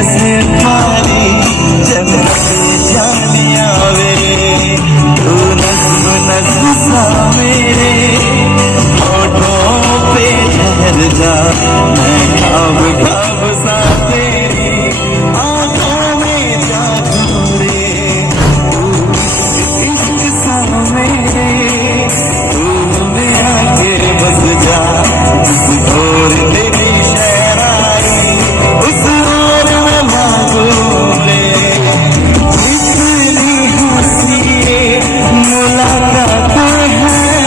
कैसे थारी जन्नत जानिया वे तू नज्म नज्म सा मेरे होठों पे ठहर जा मैं ख्वाब ख्वाब सा तेरी आंखों में जादू रे तू इश्क सा मेरे तू मेरा के बस जा जिस ओर तेरी शहनाई उस ओर मैं भागू ले इतनी हंसी मुलाकातें हैं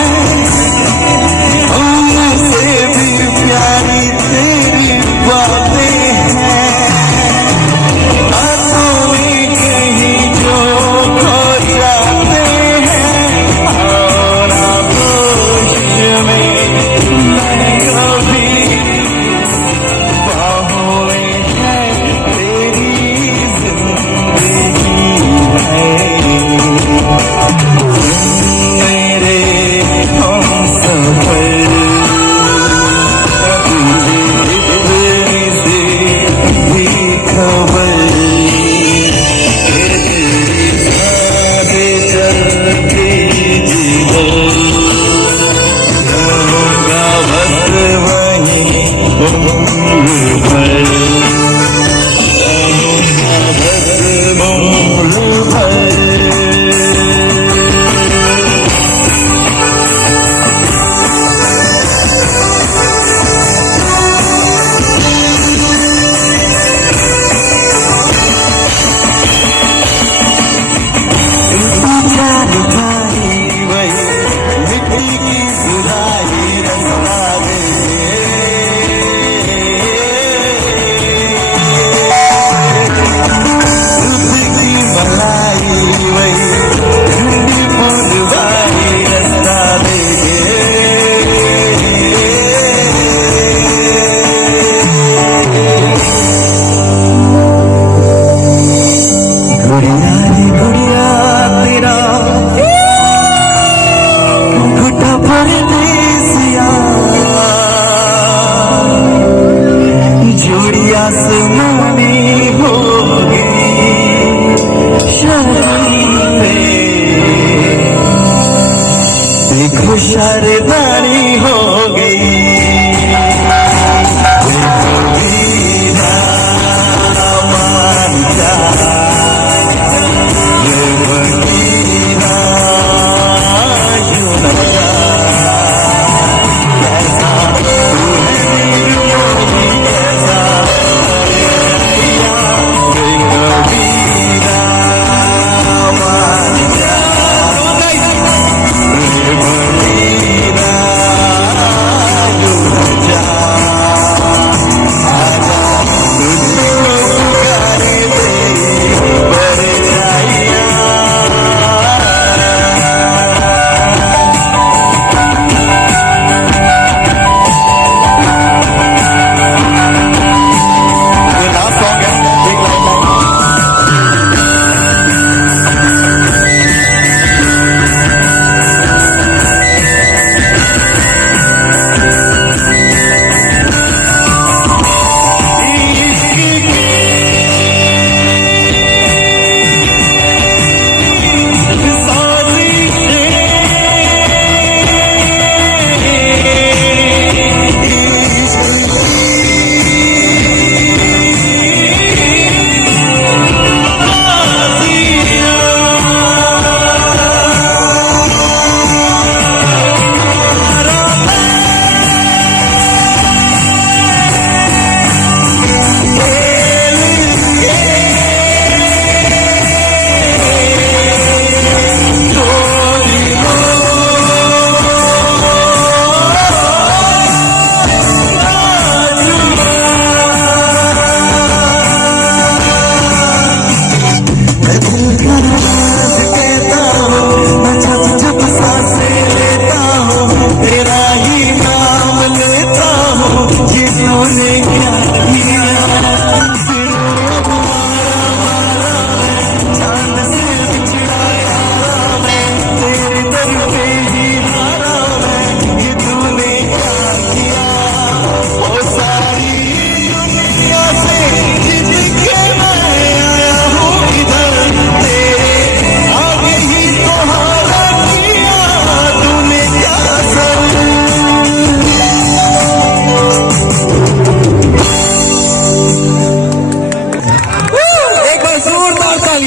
उनसे भी प्यारी तेरी बातें हैं बातों में कहीं जो खो जाते हैं और आगोश में मैं कभी बाहों में है तेरी जिंदगी है मेरे हम सफर इतनी सी भी खबर तेरी साथ चलती जिधर रहूंगा बस वहीं उम्र भर रहूंगा बस उम्र भर जानी जानी वही मिट्टी की सुराही रास्ता दे दूध की मलाई वही ठंडी बूंद वाली रास्ता दे गुड़िया रे गुड़िया तेरा घुटा परदेसिया जोड़ी आसमानी हो गई शादी पे देखो शारदानी हो गई देखो दीदा मान जा ये बगीना क्यों न जा कैसा तू है निर्मोही कैसा ये बगीना मान जा ये बगीना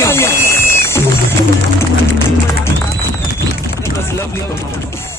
तालियां। It was lovely performance.